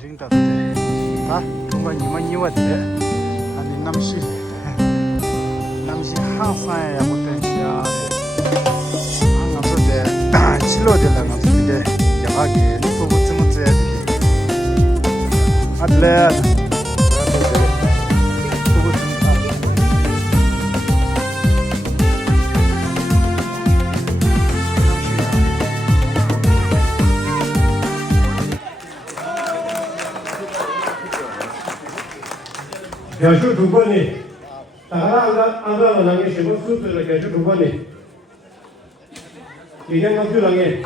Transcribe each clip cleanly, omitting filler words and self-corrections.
그린다 다 정말 이만 이와데 아니 남시 항상에 못된지야 항상에 실로들라 맞는데 야하게 또 붙으면 돼야 돼 아들래 결수 두 번이 다가라 안가가 나게 세번 수들을 결수 두 번이 이게 감주랑에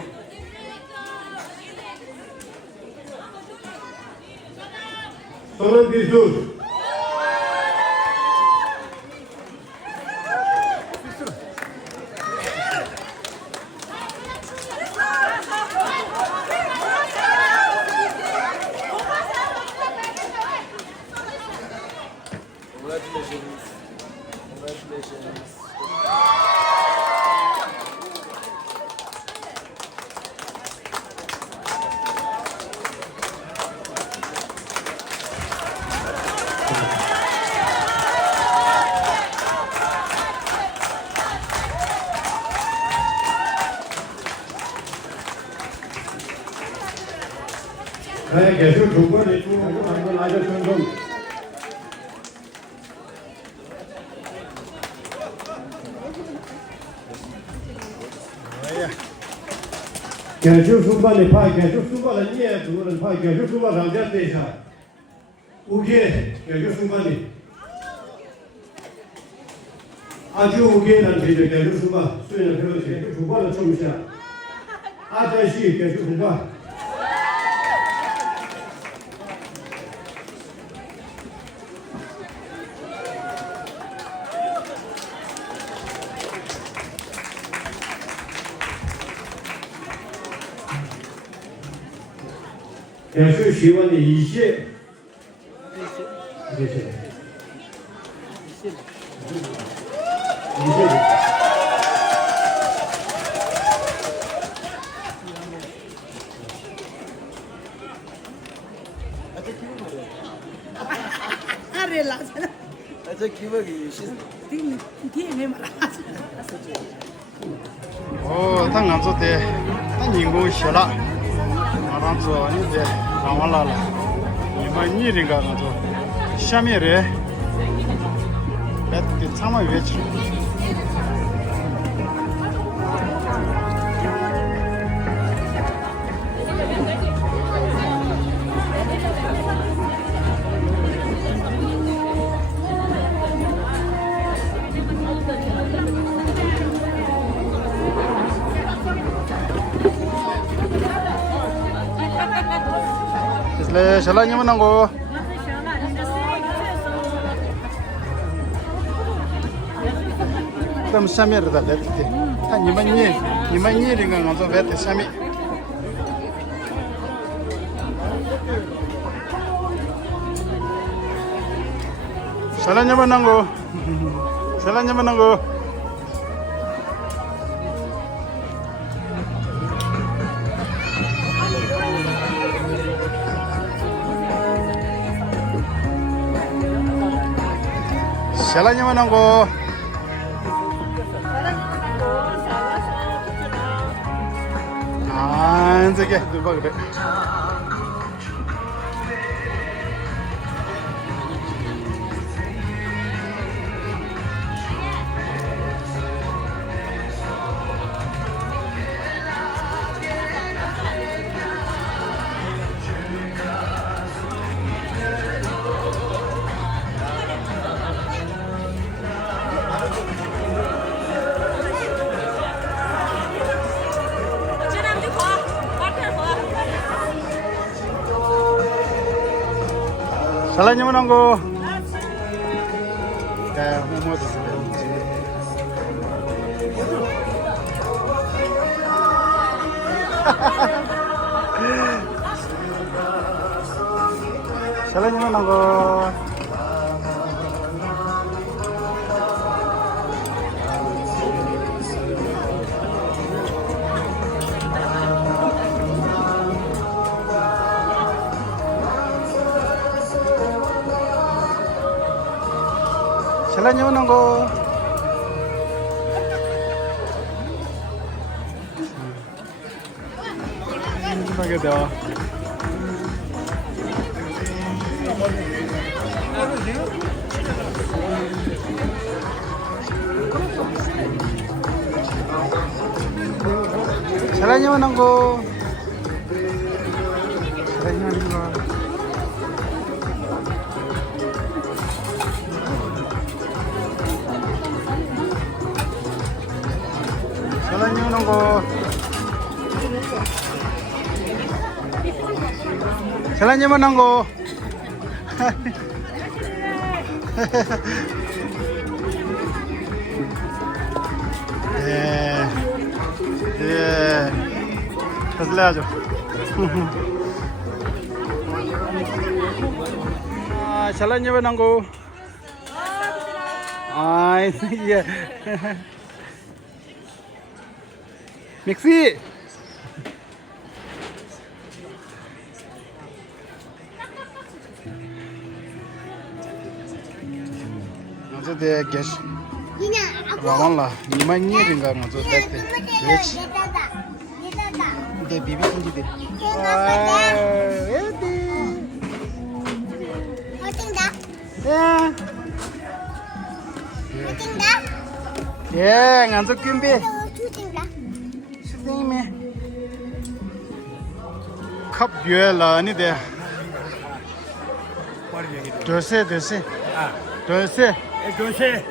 소는 비수 결수 두 번이 중하고 한번 아주 좀 결수 순반이 파 결수 순반은 이해 두는 파 결수 순반 상자 대사 우게 결수 순반이 아주 우게는 되죠 결수 순반 수행을 배우지 결수 순반은 좀 시작 아저씨 결수 순반 결수 시원이 20 당 안서 때 인공 쉬라 알아서 이제 나와라 이만 일인가 가서 샤미레 배트 참아 외치 샬라님 만나고 좀 샤미르다 배트 한 이만이 링가 가서 배트 샤미 샬라님 만나고 샬라님 만나고 저게 누가 그래 샬라님 만나고 네, 뭐도 샬라님 만나고 잘난 여는 거. 하게 돼. 잘난 여는 거. 잘난 여는 거. 잘난 여는 거. 잘난 여는 거. 예, 예, hazırlayacağım. 잘난 여는 거. 아이, 예. 믹시. Nasıl diye geç. Vallahi niye niye ringar nasıl tete. Geç. De bibi inci de. Edi. Ya. Ya, ngantuk kimbi. Shooting me. Kap yue la ni de. Döse. Döse. Entonces,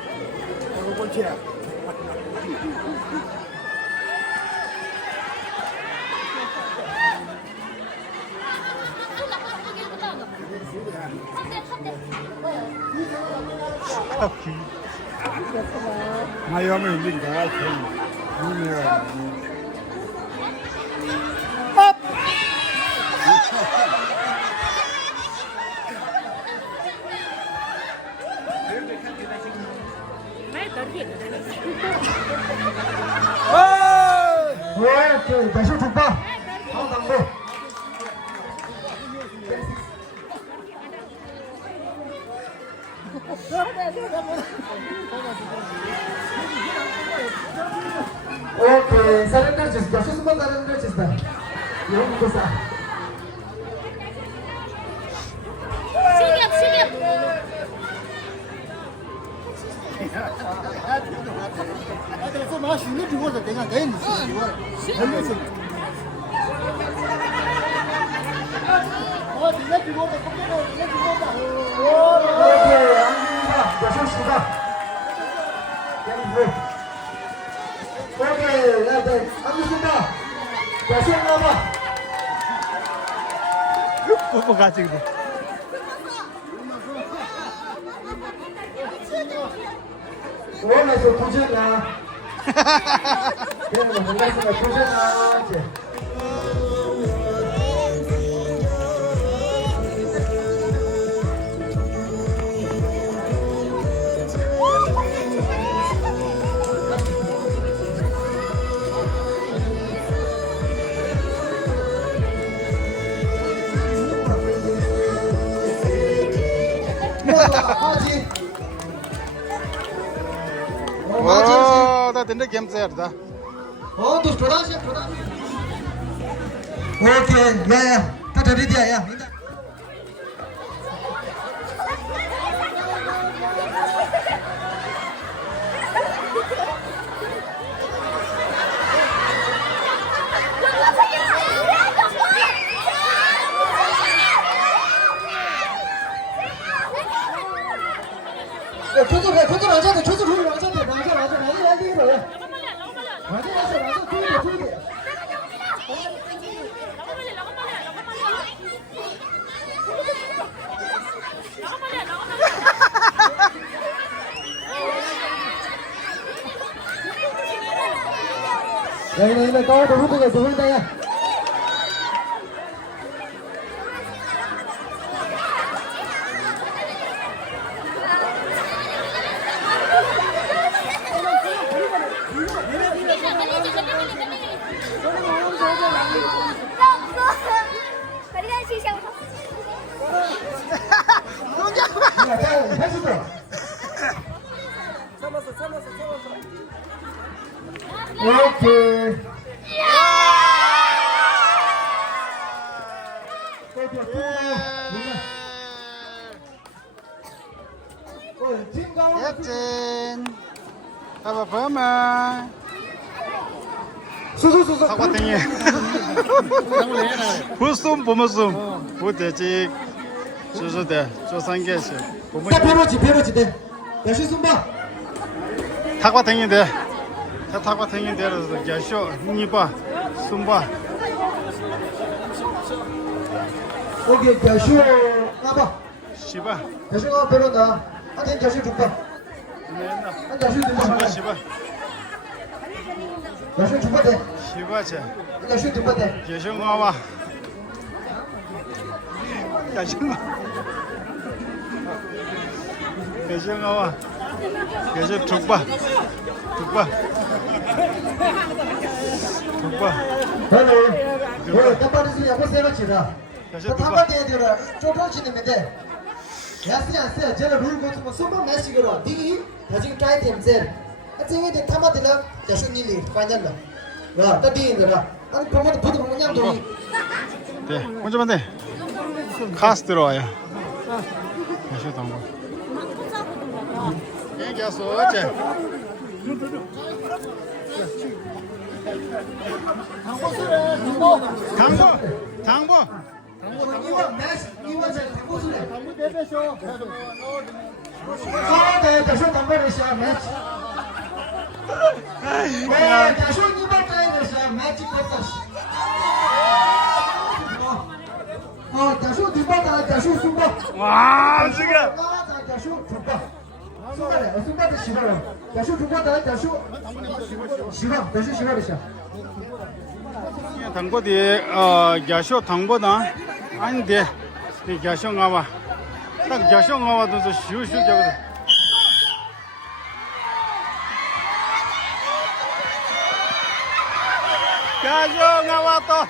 ¿cómo conchea? 마이엄을 울린다. 배수 족밥 한강도 오케이 사람들 주스다 수수만 사람들 주스다 이런 거 사. 뽀뽀 가지고. 원래서 도전아. 그래 뭐 반갑습니다. 도전아. 와, 나 근데 gemsayarda. 또 조다시. 오케이, 야야, 다 ready 야. 조절 앉아야 돼. 조절 훈련 앉아야 돼. 맞아 이거야. 맞아. 조절. 야, 이거 떠도 후보가 누굴다야. 오케이. 예진. 봐봐 봐봐. 수수수수. 사과땡이. 부숨 보무숨. 부대직. 수수대. 조상계시. 나 배로지 돼. 다시 숨봐. 사과땡인데. 사과땡인데라서 개쇼 니봐 숨봐. 오케이, 다시 나봐. 시바. 다시가 배로다. 한테 다시 줄까? 한 다시 시바 줄까? 시바. 다시 줄까 돼. 시바체. 다시 줄까 돼. 개쇼가와. 개쇼가와. 개쇼 죽바. 죽바. 헬로. 땀바리스 야고 세라치다. 땀바 대들어. 쪼쪼치는 데. 야스야스 제가 룰 고투고 소문 내시거라. 니기 다시 트라이 템셀. 아쟁이데 탐마들라. 다시 니리 파이널라. 야, 따디인더라. 아니 promote 보도 뭐냐 너. 네, 먼저만 돼. 카스 들어와요. 개쇼 당고. 얘기했어 어째. 당보. 이원 매스 이원제 당고수래. 당고 대배쇼. 네, 다시 당고래쇼 매치. 네, 다시 이번 타임에서 매치 포커스. 다시 뒷바다 다시 숨바. 와, 지금. 다시 뒷바. 숨바도 싫어요. 다시 뒷바다 다시 싫어. 다시 싫어리셔. 당보디 야쇼 당보다 아닌데 이 야쇼 나와 딱 야쇼 나와도 슈슈 저거 야쇼 나왔어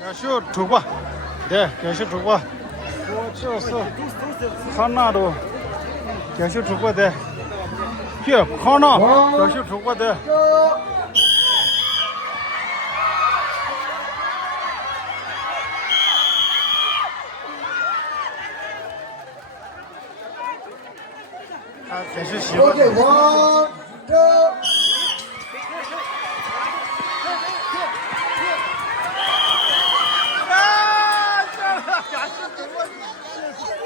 야쇼 두바 네 야쇼 두바 오초서 하나로 야쇼 두바 돼 here 하나 야쇼 두바 돼 개쇼 시원 오케이, 원, 투.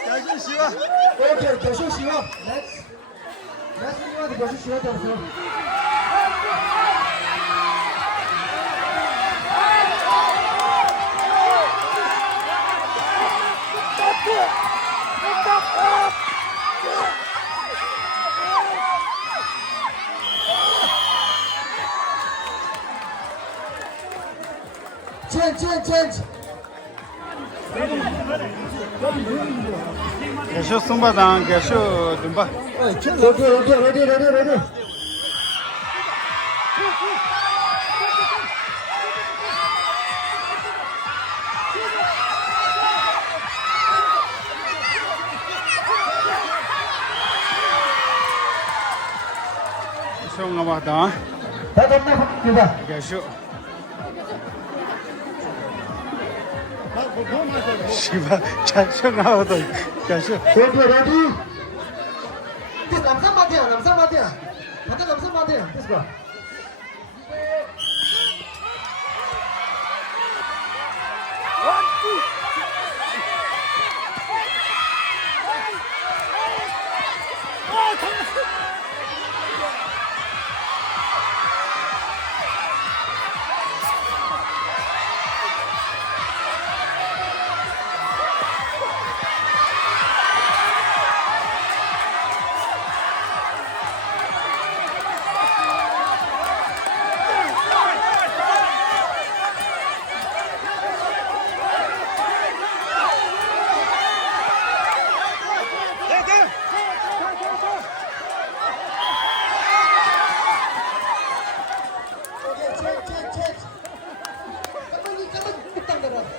야쇼 시원 오케이, 다시 쉬어. 넥스. 넥스 이원데 다시 쉬어 됐어. 체인지. 개쇼 숨바당 개쇼 dum바 오케이, 레디. 쇼가마당 다 됐나? 이봐. 개쇼 시바 쇼가마도 개쇼 오케이, 레디. 남산 마디야. 맞다, 남산 마디야. 됐어 봐.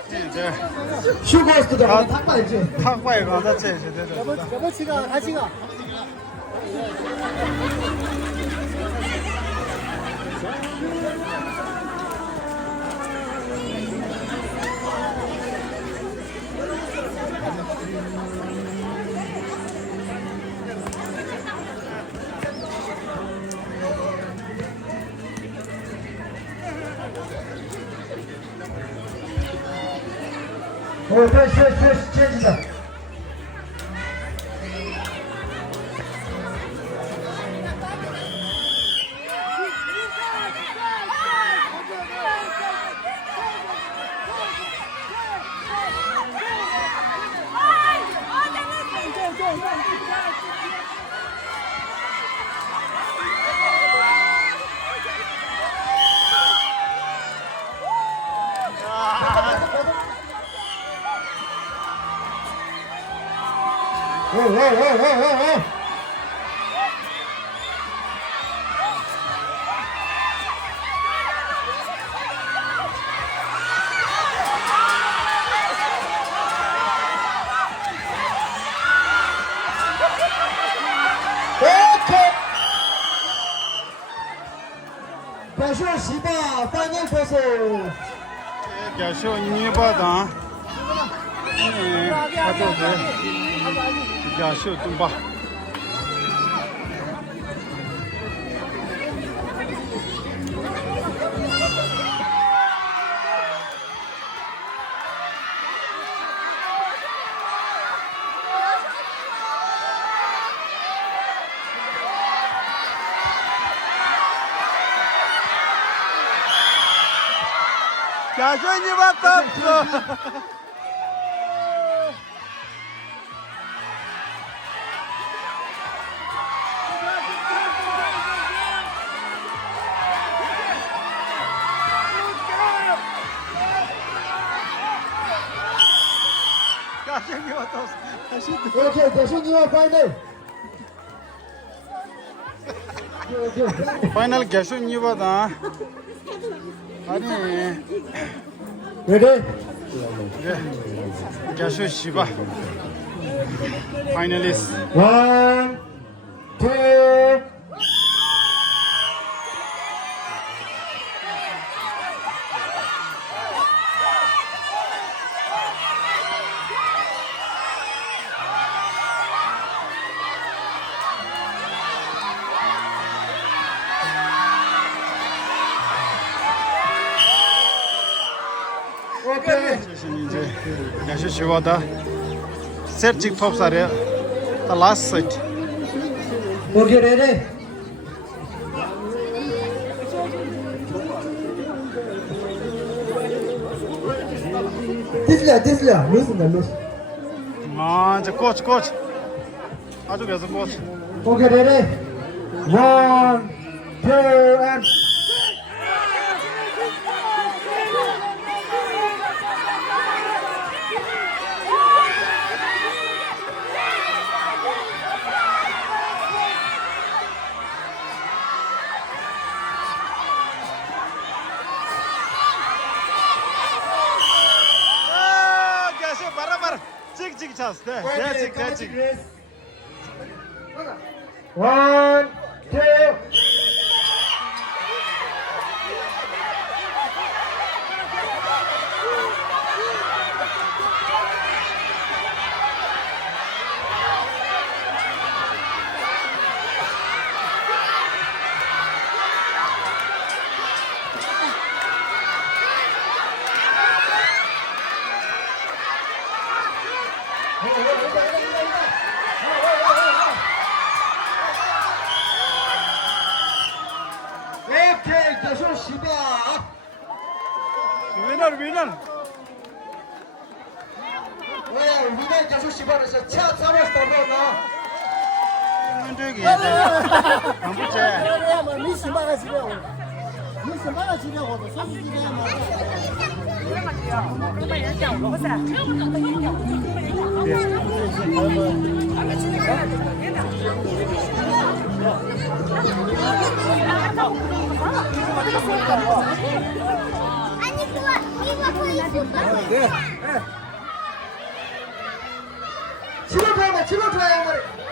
이제 슈거스트도 탁발이지. 탁바에 가다 제대로 여보치가 같이 가. 체인지다.感谢西巴final 보소. 야쇼 니바다. 가져도 야쇼 좀 봐. 야쇼 니바다. 오케이, 대신이와 파이널. 파이널 야쇼 니바다. 아니 레디? 야쇼 시바 파이널리스트. 1, 2. 이제 야쇼 시바다. 세트 톱사레. The last set. 오케이, 레디? 디슬리아, 루스인가, 루스. 아, 이제 코치. 아주 계속 코치. 오케이, 레디? 1, 2, and. 찍 찼어. 네, 찍. 1, 2. 오케이, 대쇼 시바. 위너. 왜 우리가 대쇼 시바에서 차 잡았어, 너? 저기 안 붙여.你喜欢个几两？你喜欢个几两？我们三十几两嘛。치료 줘야 말이야.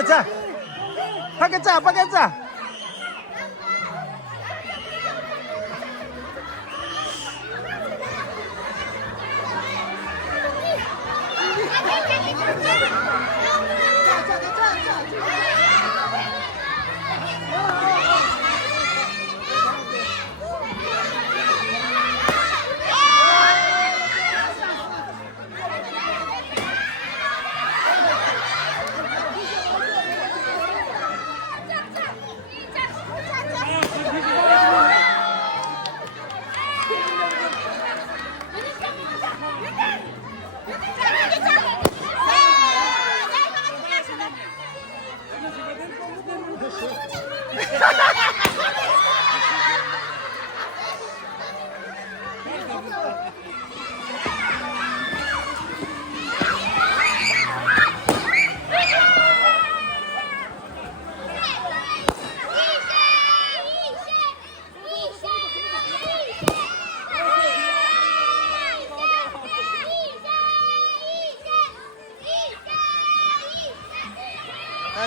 个站，八个站，八个站。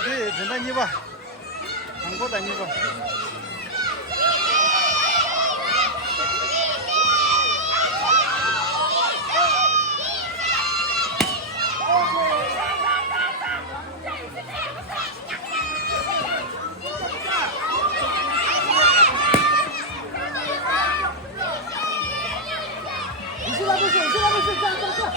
对，真的你吧，韩国的你吧。你现在不是，你现在不是，站站站。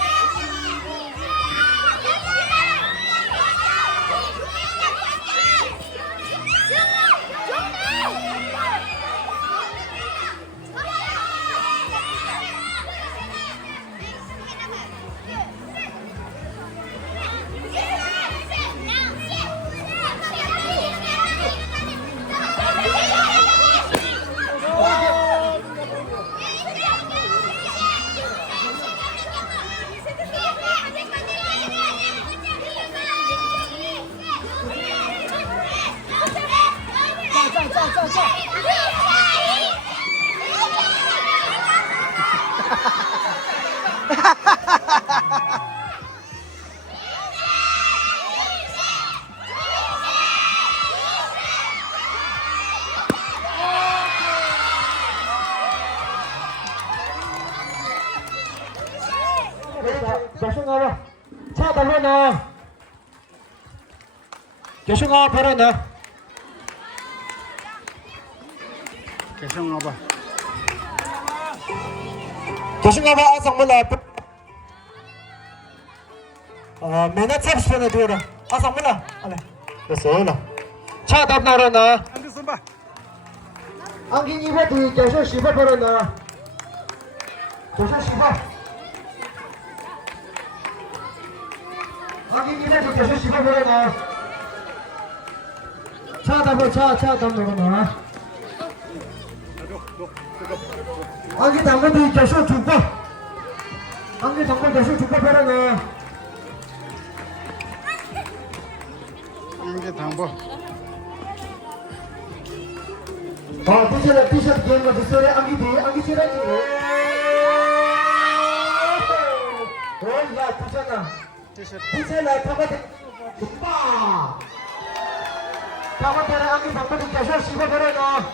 결승하러 차 달려나 결승하러 바라나 결승하봐 결승하러 아상물라 매나 찹스페나 되어라 아상물라 알레 됐어요 차 답나러나 안돼 선바 안긴 이베 뒤 결승 시바 바라나 결승 시바 아기님의 교수 시간으로나 차 담으로나 아기 당근이 교수 주고 아기 당근 교수 주고 베라나 안개 당보 티셔츠 게임 같은 소리 아기 지라지 야 티셔츠 티셔츠 타바데 빠 타바데를 아기 당근이 교수 시간 베라나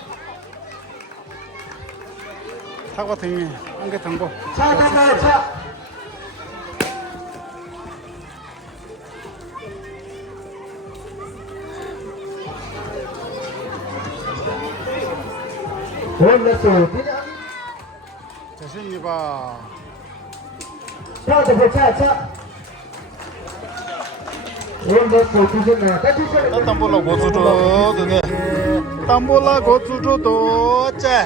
사과 등에 안개 당보 차 담아 차 원래서 자신이 봐 차 원래서 그전에 담보라 고추도 드네 담보라 고추도 짜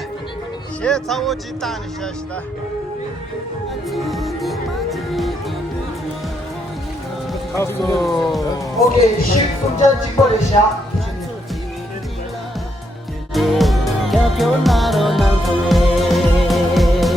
셰차오 지탄 샤시다 가수 오케이 10분전 직거래샷 겨 나로 난 통해